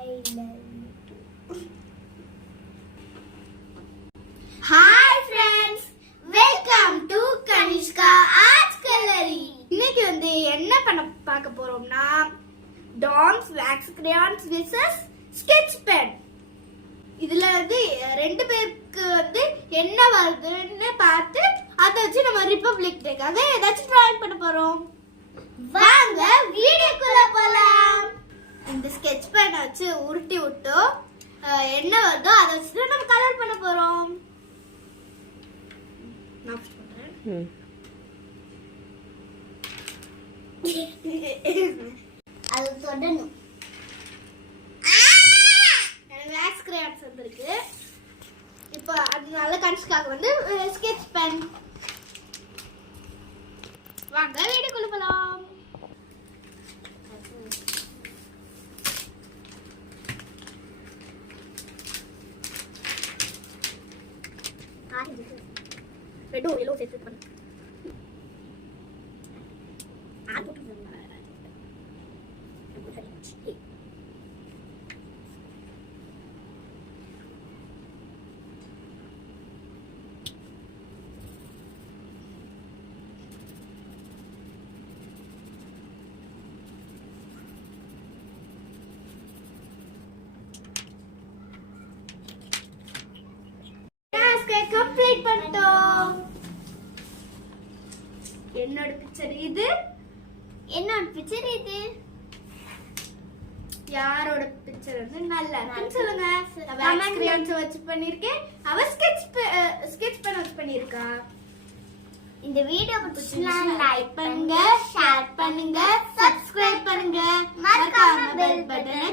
Hi friends, welcome to Kanishka arts gallery. இன்னைக்கு என்ன பார்க்க போறோம்னா Doms wax crayons versus sketch pen. இதுல ரெண்டு பேருக்கு என்ன வருதுன்னு பார்த்து அதை வச்சு நம்ம ரிபப்ளிக் டேக்காக ஏதாச்சும் டிராயிங் பண்ண போறோம். வாங்க வீடியோக்குள்ள போலாம். இந்த ஸ்கெட்ச் பென் வச்சு உருட்டி விட்டு என்ன வருதோ அதை வச்சு நம்ம கலர் பண்ண போறோம். நான் பண்றேன். அது தொடணும். வேக்ஸ் கிரையான்ஸ் வந்திருக்கு. இப்போ அதனால கன்ஸ்காக ஸ்கெட்ச் பென். வாங்க வீடியோக்குள்ள போலாம். ரெட் எல்லோ சேர்த்து பண்ணு. கம்ப்ளீட் பண்ணிட்டோம். என்னோட பிக்சர் இது. என்னோட பிக்சர் இது. யாரோட பிக்சர் நல்லா இருக்குன்னு சொல்லுங்க. நான் கிரையான்ஸ் வச்சு பண்ணிருக்கேன். அவ ஸ்கெட்ச் பென் வச்சு பண்ணிருக்கா. இந்த வீடியோ பிடிச்சிருந்தா லைக் பண்ணுங்க, ஷேர் பண்ணுங்க, சப்ஸ்கிரைப் பண்ணுங்க, மறக்காம பெல் பட்டனை